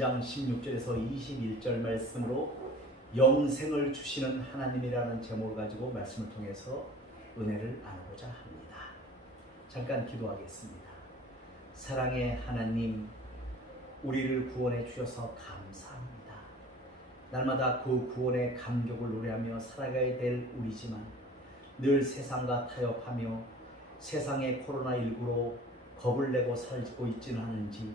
3장 16절에서 21절 말씀으로 영생을 주시는 하나님이라는 제목을 가지고 말씀을 통해서 은혜를 나누고자 합니다. 잠깐 기도하겠습니다. 사랑의 하나님, 우리를 구원해 주셔서 감사합니다. 날마다 그 구원의 감격을 노래하며 살아가야 될 우리지만 늘 세상과 타협하며 세상의 코로나19로 겁을 내고 살고 있지는 않은지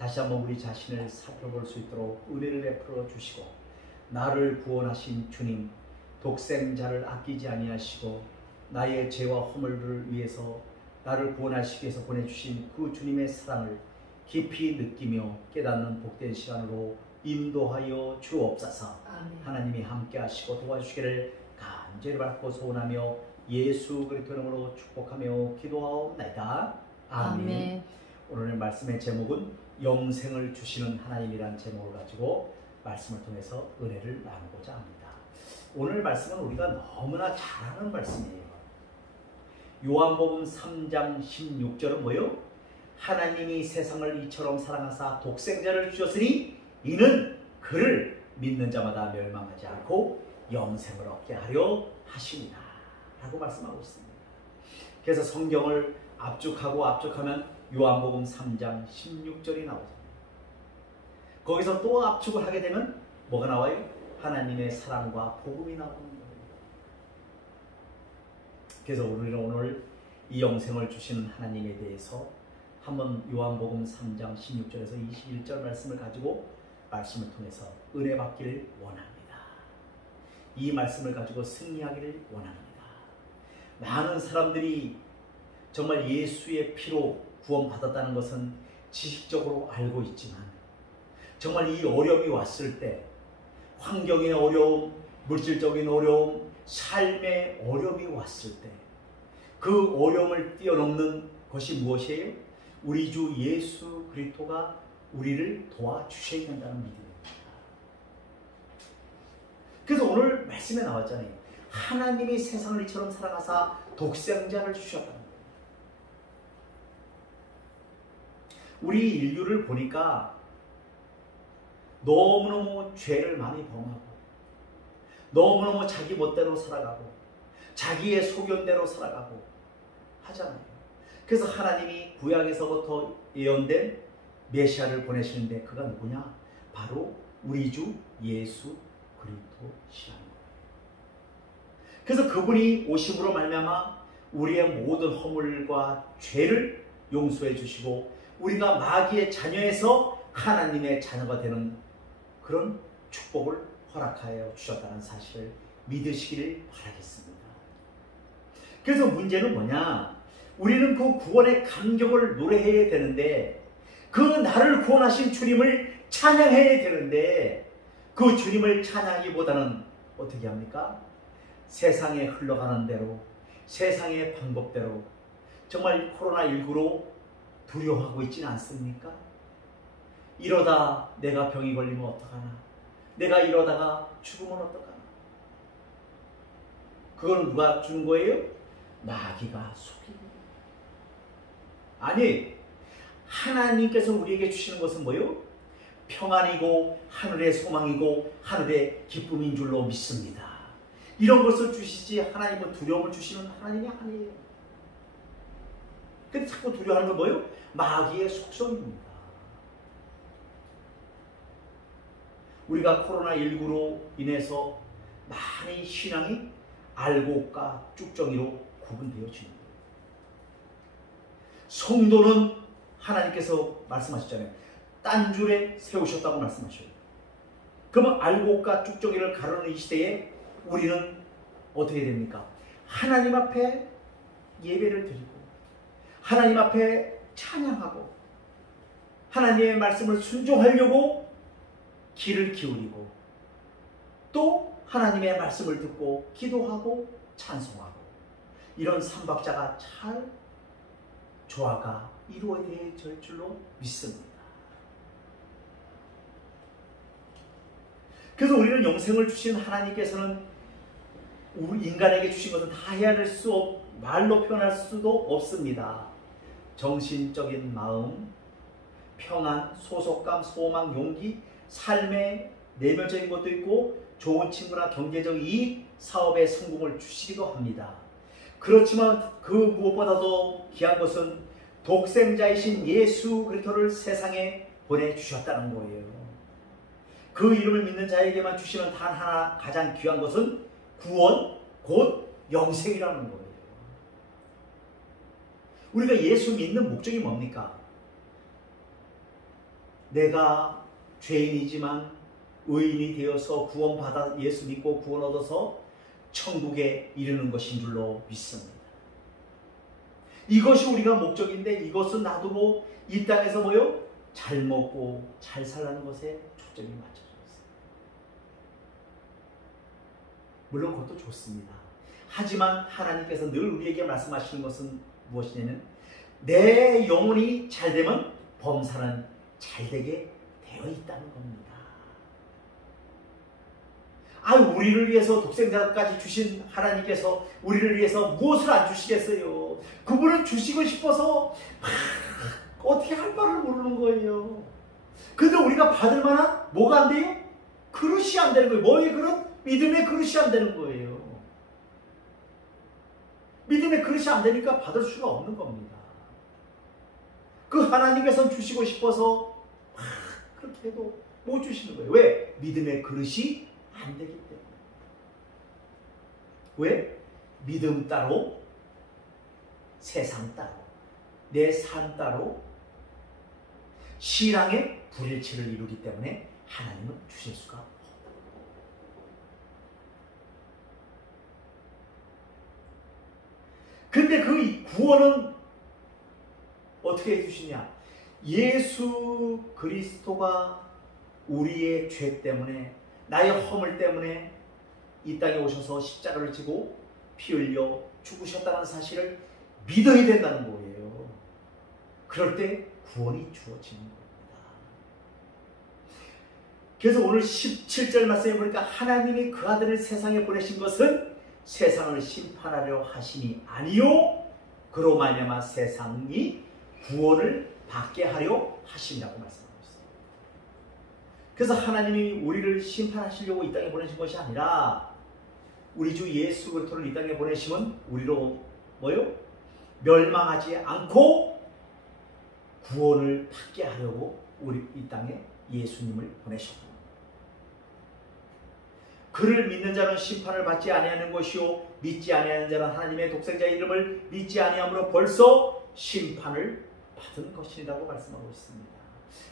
다시 한번 우리 자신을 살펴볼 수 있도록 은혜를 베풀어 주시고, 나를 구원하신 주님, 독생자를 아끼지 아니하시고 나의 죄와 허물을 위해서 나를 구원하시기 위해서 보내주신 그 주님의 사랑을 깊이 느끼며 깨닫는 복된 시간으로 인도하여 주옵소서. 아멘. 하나님이 함께 하시고 도와주시기를 간절히 바라고 소원하며 예수 그리스도 이름으로 축복하며 기도하옵나이다. 아멘. 아멘. 오늘의 말씀의 제목은 영생을 주시는 하나님이라는 제목을 가지고 말씀을 통해서 은혜를 나누고자 합니다. 오늘 말씀은 우리가 너무나 잘 아는 말씀이에요. 요한복음 3장 16절은 뭐요? 하나님이 세상을 이처럼 사랑하사 독생자를 주셨으니 이는 그를 믿는 자마다 멸망하지 않고 영생을 얻게 하려 하십니다 라고 말씀하고 있습니다. 그래서 성경을 압축하면 요한복음 3장 16절이 나오죠. 거기서 또 압축을 하게 되면 뭐가 나와요? 하나님의 사랑과 복음이 나오는 거예요. 그래서 우리는 오늘 이 영생을 주시는 하나님에 대해서 한번 요한복음 3장 16절에서 21절 말씀을 가지고 말씀을 통해서 은혜 받기를 원합니다. 이 말씀을 가지고 승리하기를 원합니다. 많은 사람들이 정말 예수의 피로 구원받았다는 것은 지식적으로 알고 있지만 정말 이 어려움이 왔을 때, 환경의 어려움, 물질적인 어려움, 삶의 어려움이 왔을 때 그 어려움을 뛰어넘는 것이 무엇이에요? 우리 주 예수 그리스도가 우리를 도와주셔야 된다는 믿음입니다. 그래서 오늘 말씀에 나왔잖아요. 하나님이 세상을 이처럼 사랑하사 독생자를 주셨다. 우리 인류를 보니까 너무너무 죄를 많이 범하고 너무너무 자기 멋대로 살아가고 자기의 소견대로 살아가고 하잖아요. 그래서 하나님이 구약에서부터 예언된 메시아를 보내시는데 그가 누구냐? 바로 우리 주 예수 그리스도시라는 거예요. 그래서 그분이 오심으로 말미암아 우리의 모든 허물과 죄를 용서해 주시고 우리가 마귀의 자녀에서 하나님의 자녀가 되는 그런 축복을 허락하여 주셨다는 사실을 믿으시기를 바라겠습니다. 그래서 문제는 뭐냐? 우리는 그 구원의 감격을 노래해야 되는데, 그 나를 구원하신 주님을 찬양해야 되는데, 그 주님을 찬양하기보다는 어떻게 합니까? 세상에 흘러가는 대로, 세상의 방법대로, 정말 코로나19로 두려워하고 있지는 않습니까? 이러다 내가 병이 걸리면 어떡하나? 내가 이러다가 죽으면 어떡하나? 그건 누가 준 거예요? 마귀가 속인 거예요. 아니, 하나님께서 우리에게 주시는 것은 뭐예요? 평안이고 하늘의 소망이고 하늘의 기쁨인 줄로 믿습니다. 이런 것을 주시지 하나님은 두려움을 주시는 하나님이 아니에요. 근데 자꾸 두려워하는 건 뭐예요? 마귀의 속성입니다. 우리가 코로나19로 인해서 많이 신앙이 알곡과 쭉정이로 구분되어지는 거예요. 성도는 하나님께서 말씀하셨잖아요. 딴 줄에 세우셨다고 말씀하셔요. 그러면 알곡과 쭉정이를 가르는 이 시대에 우리는 어떻게 됩니까? 하나님 앞에 예배를 드리고 하나님 앞에 찬양하고 하나님의 말씀을 순종하려고 귀를 기울이고 또 하나님의 말씀을 듣고 기도하고 찬송하고 이런 삼박자가 잘 조화가 이루어질 줄로 믿습니다. 그래서 우리는 영생을 주신 하나님께서는 우리 인간에게 주신 것은 다 헤아릴 수 말로 표현할 수도 없습니다. 정신적인 마음, 평안, 소속감, 소망, 용기, 삶의 내면적인 것도 있고 좋은 친구나 경제적 이익, 사업의 성공을 주시기도 합니다. 그렇지만 그 무엇보다도 귀한 것은 독생자이신 예수 그리스도를 세상에 보내주셨다는 거예요. 그 이름을 믿는 자에게만 주시는 단 하나 가장 귀한 것은 구원, 곧 영생이라는 거예요. 우리가 예수 믿는 목적이 뭡니까? 내가 죄인이지만 의인이 되어서 구원받아 예수 믿고 구원 얻어서 천국에 이르는 것인 줄로 믿습니다. 이것이 우리가 목적인데 이것은 놔두고 이 땅에서 뭐요? 잘 먹고 잘 살라는 것에 초점이 맞춰져 있어요. 물론 그것도 좋습니다. 하지만 하나님께서 늘 우리에게 말씀하시는 것은 무엇이냐면 내 영혼이 잘 되면 범사는 잘 되게 되어 있다는 겁니다. 우리를 위해서 독생자까지 주신 하나님께서 우리를 위해서 무엇을 안 주시겠어요? 그분은 주시고 싶어서 어떻게 할 바를 모르는 거예요. 근데 우리가 받을 만한 뭐가 안 돼요? 그릇이 안 되는 거예요. 뭐의 그릇? 믿음의 그릇이 안 되는 거예요. 믿음의 그릇이 안 되니까 받을 수가 없는 겁니다. 그 하나님께서는 주시고 싶어서 그렇게 해도 못 주시는 거예요. 왜? 믿음의 그릇이 안 되기 때문에. 왜? 믿음 따로, 세상 따로, 내 삶 따로, 신앙의 불일치를 이루기 때문에 하나님은 주실 수가 없다. 근데 그 구원은 어떻게 해주시냐? 예수 그리스도가 우리의 죄 때문에, 나의 허물 때문에 이 땅에 오셔서 십자가를 지고 피 흘려 죽으셨다는 사실을 믿어야 된다는 거예요. 그럴 때 구원이 주어지는 겁니다. 그래서 오늘 17절 말씀에 보니까 하나님이 그 아들을 세상에 보내신 것은 세상을 심판하려 하심이 아니요 그로 말미암아 세상이 구원을 받게 하려 하심이라고 말씀하고 있어요. 그래서 하나님이 우리를 심판하시려고 이 땅에 보내신 것이 아니라 우리 주 예수 그리스도를 이 땅에 보내시면 우리로 뭐요? 멸망하지 않고 구원을 받게 하려고 우리 이 땅에 예수님을 보내셨고, 그를 믿는 자는 심판을 받지 아니하는 것이요 믿지 아니하는 자는 하나님의 독생자의 이름을 믿지 아니함으로 벌써 심판을 받은 것이라고 말씀하고 있습니다.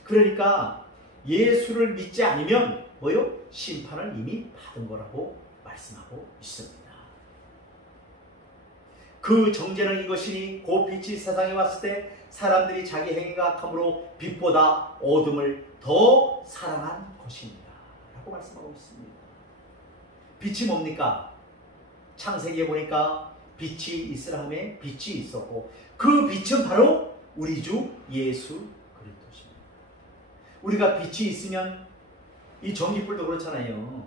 그러니까 예수를 믿지 않으면 뭐요? 심판을 이미 받은 거라고 말씀하고 있습니다. 그 정죄는 이것이니 곧 빛이 세상에 왔을 때 사람들이 자기 행위가 악함으로 빛보다 어둠을 더 사랑한 것입니다 라고 말씀하고 있습니다. 빛이 뭡니까? 창세기에 보니까 빛이 있으라 하매 빛이 있었고 그 빛은 바로 우리 주 예수 그리스도십니다. 우리가 빛이 있으면 이 전기불도 그렇잖아요.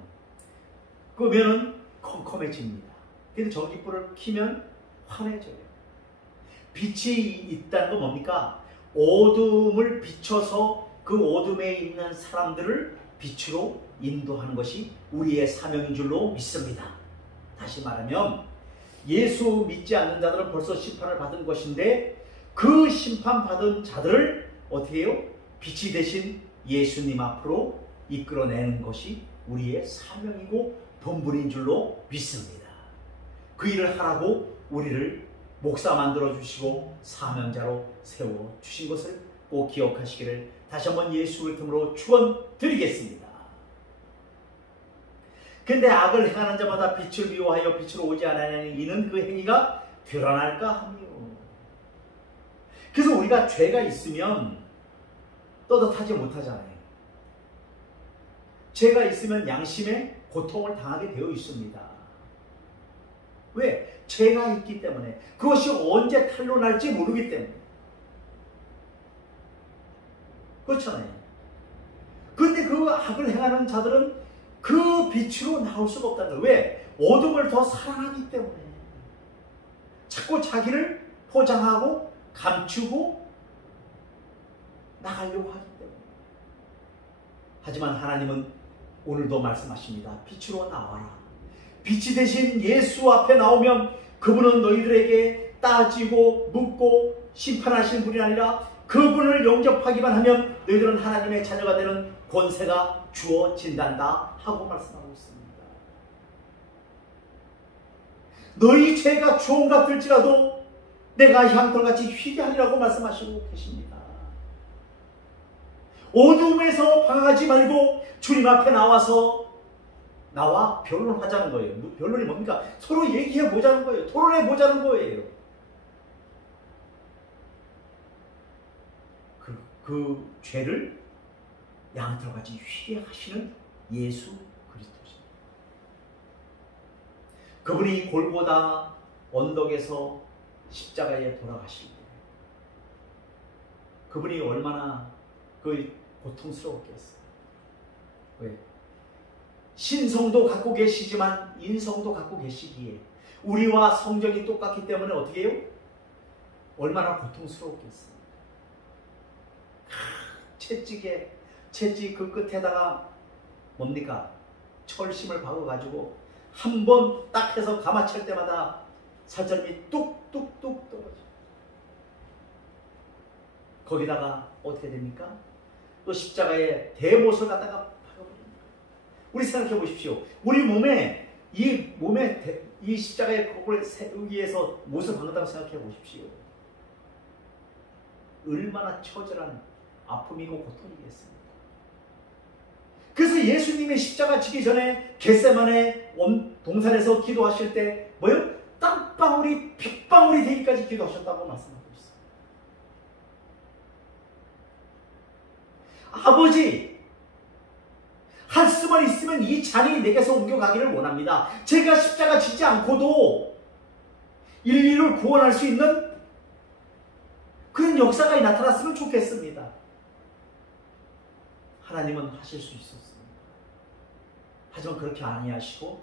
그러면은 컴컴해집니다. 근데 전기불을 켜면 환해져요. 빛이 있다는 건 뭡니까? 어둠을 비춰서 그 어둠에 있는 사람들을 빛으로 인도하는 것이 우리의 사명인 줄로 믿습니다. 다시 말하면 예수 믿지 않는 자들은 벌써 심판을 받은 것인데 그 심판받은 자들을 어떻게 해요? 빛이 되신 예수님 앞으로 이끌어내는 것이 우리의 사명이고 본분인 줄로 믿습니다. 그 일을 하라고 우리를 목사 만들어 주시고 사명자로 세워 주신 것을 꼭 기억하시기를 다시 한번 예수를 통으로 축원드리겠습니다. 근데 악을 행하는 자마다 빛을 미워하여 빛으로 오지 않으니 이는 그 행위가 드러날까 하며. 그래서 우리가 죄가 있으면 떳떳하지 못하잖아요. 죄가 있으면 양심의 고통을 당하게 되어 있습니다. 왜? 죄가 있기 때문에. 그것이 언제 탄로날지 모르기 때문에. 그렇잖아요. 그런데 그 악을 행하는 자들은 그 빛으로 나올 수가 없다는 거예요. 왜? 어둠을 더 사랑하기 때문에. 자꾸 자기를 포장하고 감추고 나가려고 하기 때문에. 하지만 하나님은 오늘도 말씀하십니다. 빛으로 나와라. 빛이 되신 예수 앞에 나오면 그분은 너희들에게 따지고 묻고 심판하시는 분이 아니라 그분을 영접하기만 하면 너희들은 하나님의 자녀가 되는 권세가 주어진단다 하고 말씀하고 있습니다. 너희 죄가 주홍 같을지라도 내가 향돌같이 휘게 하리라고 말씀하시고 계십니다. 어둠에서 방황하지 말고 주님 앞에 나와 변론하자는 거예요. 변론이 뭡니까? 서로 얘기해 보자는 거예요. 토론해 보자는 거예요. 그 죄를 양털같이 휘게 하시는 예수 그리스도십니다. 그분이 골고다 언덕에서 십자가에 돌아가실 때 그분이 얼마나 고통스러웠겠어요. 왜? 신성도 갖고 계시지만 인성도 갖고 계시기에 우리와 성정이 똑같기 때문에 어떻게 해요? 얼마나 고통스러웠겠어요. 채찍 그 끝에다가 뭡니까? 철심을 박아가지고 한 번 딱 해서 가마칠 때마다 살점이 뚝뚝뚝 떨어져. 거기다가 어떻게 됩니까? 또 십자가에 대못을 갖다가 박아버립니다. 우리 생각해 보십시오. 우리 몸에 이 십자가의 거꾸로 위에서 못을 박는다고 생각해 보십시오. 얼마나 처절한 아픔이고 고통이겠습니까? 그래서 예수님의 십자가 지기 전에 겟세마네 동산에서 기도하실 때 뭐요? 땀방울이 핏방울이 되기까지 기도하셨다고 말씀하고 있어요. 아버지, 할 수만 있으면 이 잔이 내게서 옮겨가기를 원합니다. 제가 십자가 지지 않고도 인류를 구원할 수 있는 그런 역사가 나타났으면 좋겠습니다. 하나님은 하실 수 있었습니다. 하지만 그렇게 아니하시고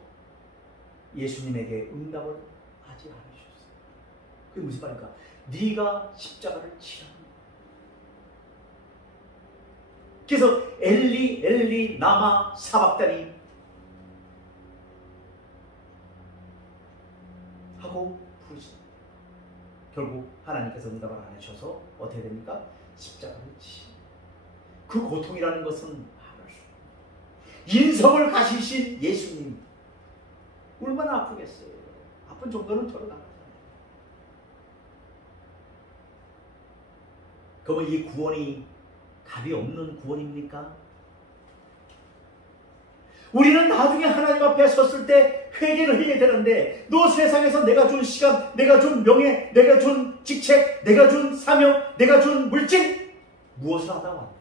예수님에게 응답을 하지 않으셨어요. 그게 무슨 말입니까? 네가 십자가를 지라. 그래서 엘리 엘리 나마 사박다니 하고 부르십니다. 결국 하나님께서 응답을 안 해주셔서 어떻게 됩니까? 십자가를 지십니다. 그 고통이라는 것은 말할 수 없습니다. 인성을 가지신 예수님 얼마나 아프겠어요. 아픈 정도는 저를 나가잖아요. 그러면 이 구원이 답이 없는 구원입니까? 우리는 나중에 하나님 앞에 섰을 때 회개를 해야 되는데 너 세상에서 내가 준 시간, 내가 준 명예, 내가 준 직책, 내가 준 사명, 내가 준 물질 무엇을 하다 왔느냐?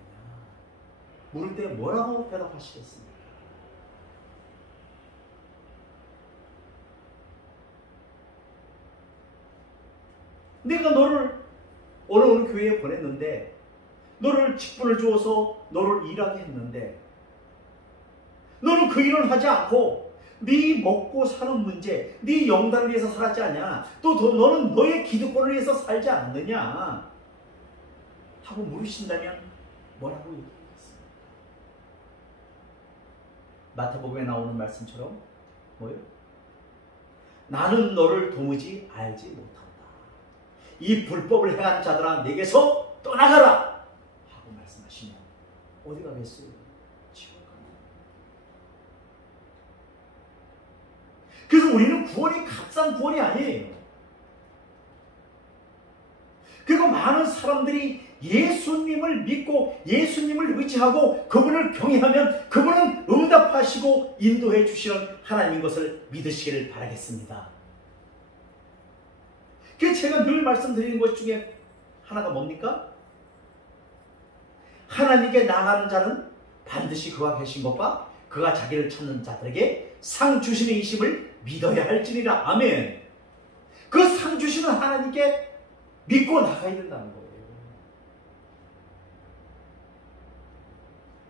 물을 때 뭐라고 대답하시겠습니까? 내가 너를 어느 교회에 보냈는데 너를 직분을 주어서 너를 일하게 했는데 너는 그 일을 하지 않고 네 먹고 사는 문제, 네 영단을 위해서 살았지 않냐? 또 너는 너의 기득권을 위해서 살지 않느냐? 하고 물으신다면 뭐라고 얘기하겠습니까? 마태복음에 나오는 말씀처럼 뭐요? 나는 너를 도무지 알지 못한다. 이 불법을 행한 자들아 내게서 떠나가라! 하고 말씀하시면 어디 가겠어요? 지옥 갑니다. 그래서 우리는 구원이 값싼 구원이 아니에요. 그리고 많은 사람들이 예수님을 믿고 예수님을 의지하고 그분을 경외하면 그분은 응답하시고 인도해 주시는 하나님인 것을 믿으시기를 바라겠습니다. 그래서 제가 늘 말씀드리는 것 중에 하나가 뭡니까? 하나님께 나가는 자는 반드시 그와 계신 것과 그가 자기를 찾는 자들에게 상 주시는 이심을 믿어야 할지니라. 아멘. 그 상 주시는 하나님께 믿고 나가야 된다는 거예요.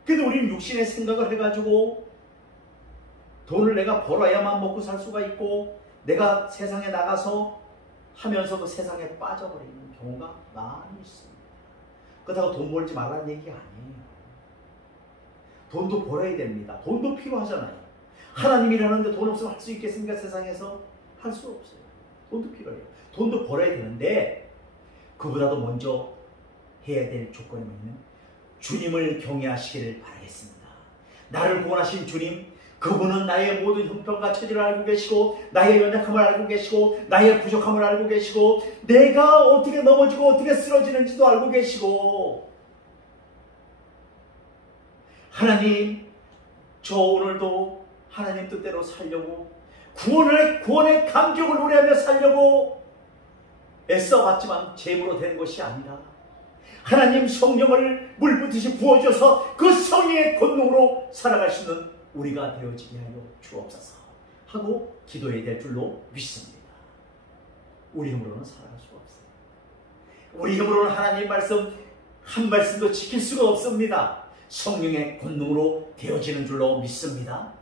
근데 우리는 육신의 생각을 해가지고 돈을 내가 벌어야만 먹고 살 수가 있고 내가 세상에 나가서 하면서 그 세상에 빠져버리는 경우가 많이 있습니다. 그렇다고 돈 벌지 말라는 얘기가 아니에요. 돈도 벌어야 됩니다. 돈도 필요하잖아요. 하나님이라는데 돈 없으면 할 수 있겠습니까? 세상에서 할 수 없어요. 돈도 필요해요. 돈도 벌어야 되는데 그보다도 먼저 해야 될 조건이 뭐냐면 주님을 경외하시기를 바라겠습니다. 나를 구원하신 주님, 그분은 나의 모든 형편과 처지를 알고 계시고 나의 연약함을 알고 계시고 나의 부족함을 알고 계시고 내가 어떻게 넘어지고 어떻게 쓰러지는지도 알고 계시고 하나님, 저 오늘도 하나님 뜻대로 살려고 구원의 감격을 노래하며 살려고 애써봤지만 제물로 된 것이 아니라 하나님 성령을 물붓듯이 부어줘서 그 성령의 권능으로 살아갈 수 있는 우리가 되어지게 하여 주옵소서 하고 기도해야 될 줄로 믿습니다. 우리 힘으로는 살아갈 수가 없어요. 우리 힘으로는 하나님 말씀 한 말씀도 지킬 수가 없습니다. 성령의 권능으로 되어지는 줄로 믿습니다.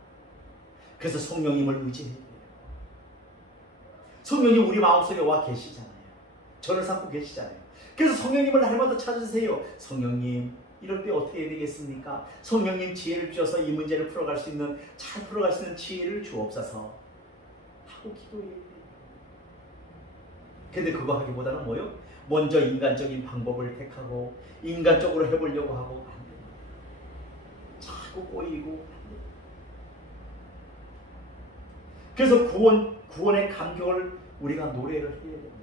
그래서 성령님을 의지해야 돼요. 성령님 우리 마음속에 와 계시잖아요. 저를 삼고 계시잖아요. 그래서 성령님을 날마다 찾으세요. 성령님, 이럴 때 어떻게 해야 되겠습니까? 성령님 지혜를 주셔서 이 문제를 풀어갈 수 있는, 잘 풀어갈 수 있는 지혜를 주옵소서 하고 기도해야 돼요. 근데 그거 하기보다는 뭐요? 먼저 인간적인 방법을 택하고 인간적으로 해보려고 하고 안 돼요. 자꾸 꼬이고 안 돼요. 그래서 구원의 감격을 우리가 노래를 해야 됩니다.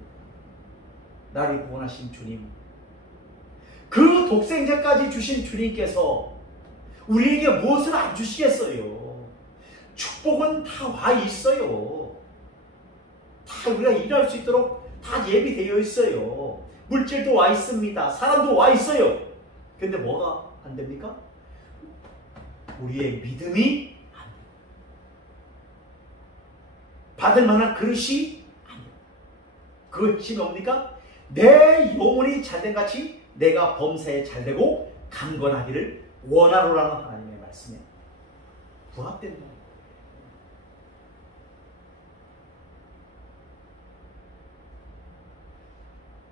나를 구원하신 주님, 그 독생자까지 주신 주님께서 우리에게 무엇을 안 주시겠어요? 축복은 다 와 있어요. 다 우리가 일할 수 있도록 다 예비되어 있어요. 물질도 와 있습니다. 사람도 와 있어요. 근데 뭐가 안 됩니까? 우리의 믿음이 안 돼요. 받을 만한 그릇이 안 돼요. 그것이 뭡니까? 내 영혼이 잘된 같이 내가 범사에 잘되고 강건하기를 원하노라는 하나님의 말씀에 부합된다.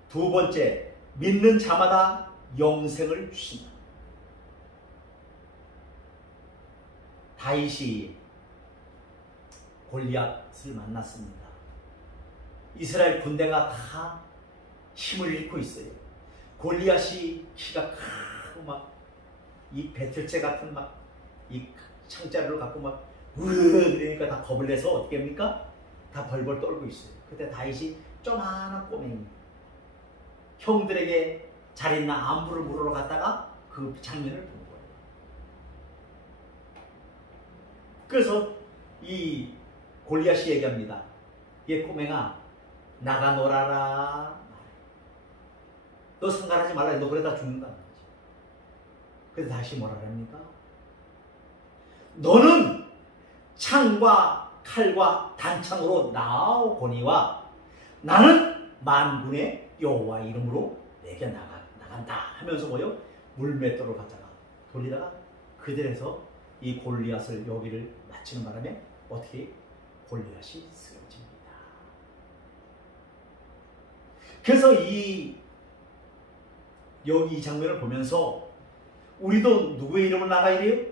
두 번째, 믿는 자마다 영생을 주신다. 다윗이 골리앗을 만났습니다. 이스라엘 군대가 다 힘을 잃고 있어요. 골리앗이 키가 크고 막 이 배틀채 같은 막 이 창자루를 갖고 막 그러니까 다 겁을 내서 어떻게 합니까? 다 벌벌 떨고 있어요. 그때 다윗이 조그마한 꼬맹이 형들에게 잘 있나 안부를 물으러 갔다가 그 장면을 본 거예요. 그래서 이 골리앗이 얘기합니다. 얘 꼬맹아, 나가 놀아라. 너 상관하지 말라. 너 그러다 죽는다. 그래서 다시 뭐라 합니까? 너는 창과 칼과 단창으로 나오거니와 나는 만군의 여호와 이름으로 내게 나간다 하면서 뭐요? 물맷돌을 갖다가 돌리다가 그들에서 이 골리앗을 여기를 맞히는 바람에 어떻게 골리앗이 쓰러집니다. 그래서 여기 이 장면을 보면서 우리도 누구의 이름으로 나가야 돼요?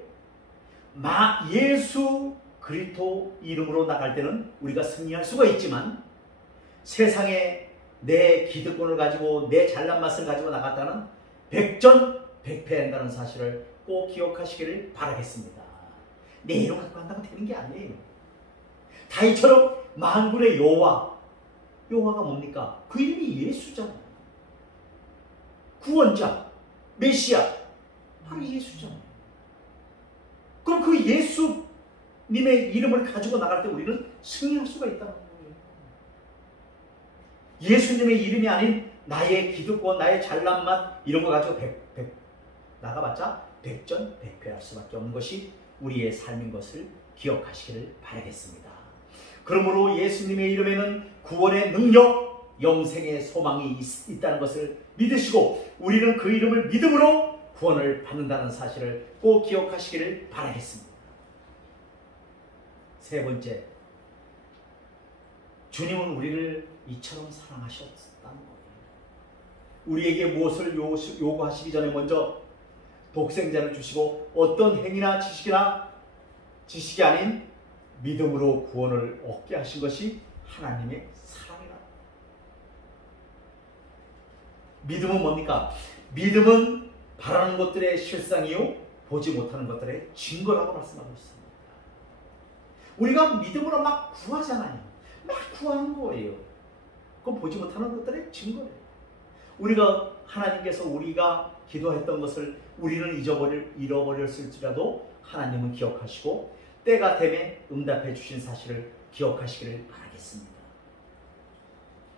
예수 그리스도 이름으로 나갈 때는 우리가 승리할 수가 있지만 세상에 내 기득권을 가지고 내 잘난 맛을 가지고 나갔다는 백전백패한다는 사실을 꼭 기억하시기를 바라겠습니다. 내 이름 갖고 한다고 되는 게 아니에요. 다윗처럼 만군의 여호와가 뭡니까? 그 이름이 예수잖아요. 구원자, 메시아, 바로 예수잖아요. 그럼 그 예수님의 이름을 가지고 나갈 때 우리는 승리할 수가 있다는 거예요. 예수님의 이름이 아닌 나의 기득권, 나의 잘난 맛 이런 거 가지고 나가봤자 백전백패할 수밖에 없는 것이 우리의 삶인 것을 기억하시기를 바라겠습니다. 그러므로 예수님의 이름에는 구원의 능력, 영생의 소망이 있다는 것을 믿으시고 우리는 그 이름을 믿음으로 구원을 받는다는 사실을 꼭 기억하시기를 바라겠습니다. 세 번째, 주님은 우리를 이처럼 사랑하셨다는 거예요. 우리에게 무엇을 요구하시기 전에 먼저 독생자를 주시고 어떤 행위나 지식이 아닌 믿음으로 구원을 얻게 하신 것이 하나님의 사랑이라. 믿음은 뭡니까? 믿음은 바라는 것들의 실상이요 보지 못하는 것들의 증거라고 말씀하고 있습니다. 우리가 믿음으로 막 구하잖아요. 막 구하는 거예요. 그건 보지 못하는 것들의 증거예요. 우리가 하나님께서 우리가 기도했던 것을 우리는 잃어버렸을지라도 하나님은 기억하시고 때가 되면 응답해 주신 사실을 기억하시기를 바라겠습니다.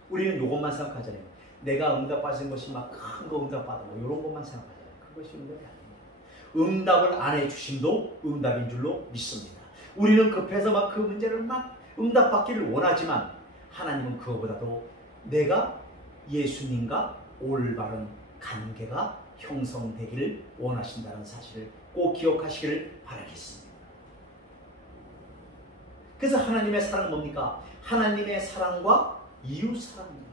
우리는 이것만 생각하잖아요. 내가 응답받은 것이 막 큰 거 응답받고 이런 것만 생각하잖아요. 그것이 응답이 아닙니다. 응답을 안 해주심도 응답인 줄로 믿습니다. 우리는 급해서 막 그 문제를 막 응답받기를 원하지만 하나님은 그거보다도 내가 예수님과 올바른 관계가 형성되기를 원하신다는 사실을 꼭 기억하시기를 바라겠습니다. 그래서 하나님의 사랑은 뭡니까? 하나님의 사랑과 이웃 사랑입니다.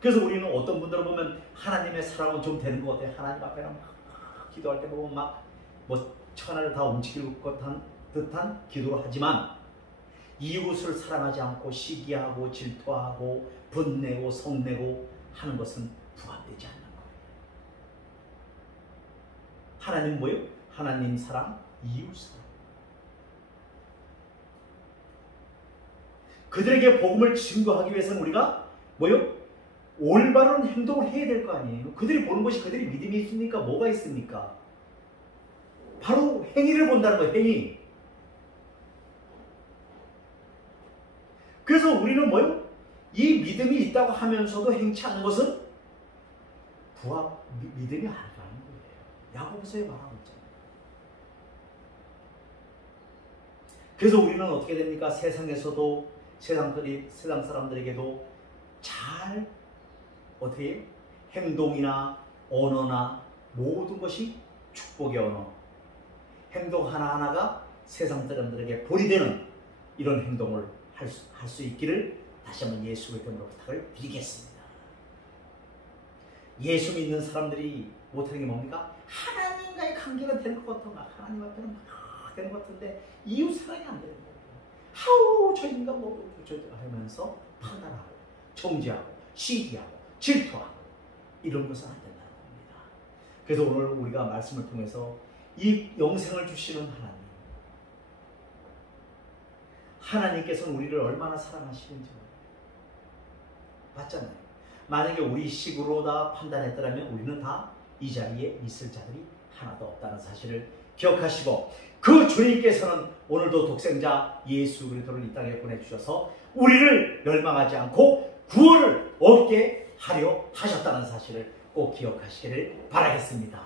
그래서 우리는 어떤 분들을 보면 하나님의 사랑은 좀 되는 것 같아요. 하나님 앞에 막 기도할 때 보면 막 뭐 천하를 다 움직일 듯한 기도를 하지만 이웃을 사랑하지 않고 시기하고 질투하고 분내고 성내고 하는 것은 부합되지 않는 거예요. 하나님 뭐예요? 하나님 사랑, 이웃 사랑. 그들에게 복음을 증거하기 위해서는 우리가 뭐예요? 올바른 행동을 해야 될 거 아니에요. 그들이 보는 것이 그들이 믿음이 있습니까? 뭐가 있습니까? 바로 행위를 본다는 거예요. 행위. 그래서 우리는 뭐예요? 이 믿음이 있다고 하면서도 행치 않는 것은 믿음이 아니라는 거예요. 야고보서에 말하고 있잖아요. 그래서 우리는 어떻게 됩니까? 세상에서도 세상 사람들에게도 잘 어떻게 행동이나 언어나 모든 것이 축복의 언어, 행동 하나하나가 세상 사람들에게 본이 되는 이런 행동을 할 수 있기를 다시 한번 예수 그리스도로 부탁을 드리겠습니다. 예수 믿는 사람들이 못하는 게 뭡니까? 하나님과의 관계가 되는 것 같은가? 하나님 앞에는 막 되는 것 같은데 이웃 사랑이 안 되는 거예요. 하우 저 인간 뭐 하면서 판단하고 정죄하고 시기하고 질투하고 이런 것은 안 된다는 겁니다. 그래서 오늘 우리가 말씀을 통해서 이 영생을 주시는 하나님께서는 우리를 얼마나 사랑하시는지 봤잖아요. 만약에 우리 식으로 다 판단했더라면 우리는 다 이 자리에 있을 자들이 하나도 없다는 사실을 기억하시고 그 주님께서는 오늘도 독생자 예수 그리스도를 이 땅에 보내주셔서 우리를 멸망하지 않고 구원을 얻게 하려 하셨다는 사실을 꼭 기억하시기를 바라겠습니다.